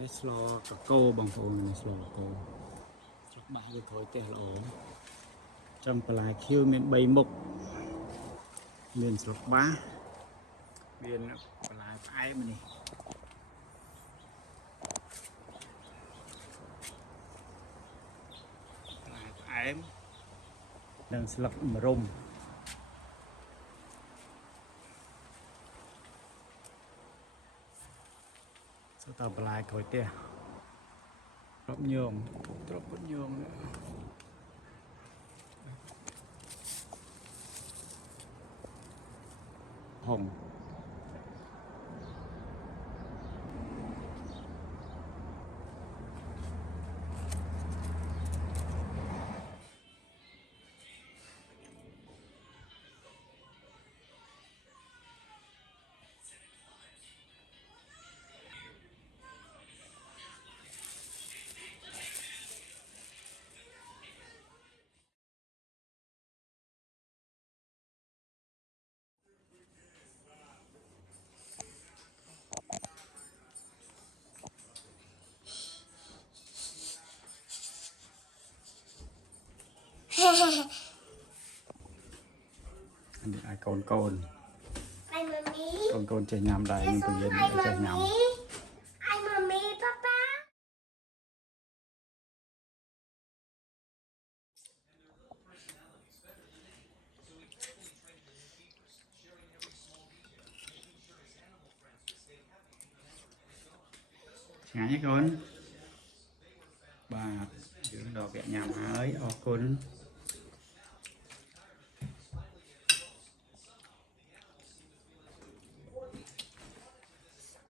នេះស្លកកោបងប្អូននេះស្លកកោស្លុកបាសវាក្រោយទេល្អចំបន្លែខៀវមាន3មុខមានស្លុកបាសមានបន្លែផ្អែមនេះបន្លែផ្អែមនិងស្លឹកម្រុំតើបន្លែក្រោយទេត្រប់ញោមត្រប់ពុតញោមហងនេះឲ្យកូនកូនកូនចេះញ៉ាំដែរខ្ញុំទៅនិយាយចេះញ៉ាំឆ្ងាញ់ទេកូនបាទយើងដល់វគ្គញ៉ាំហើយអរគុណ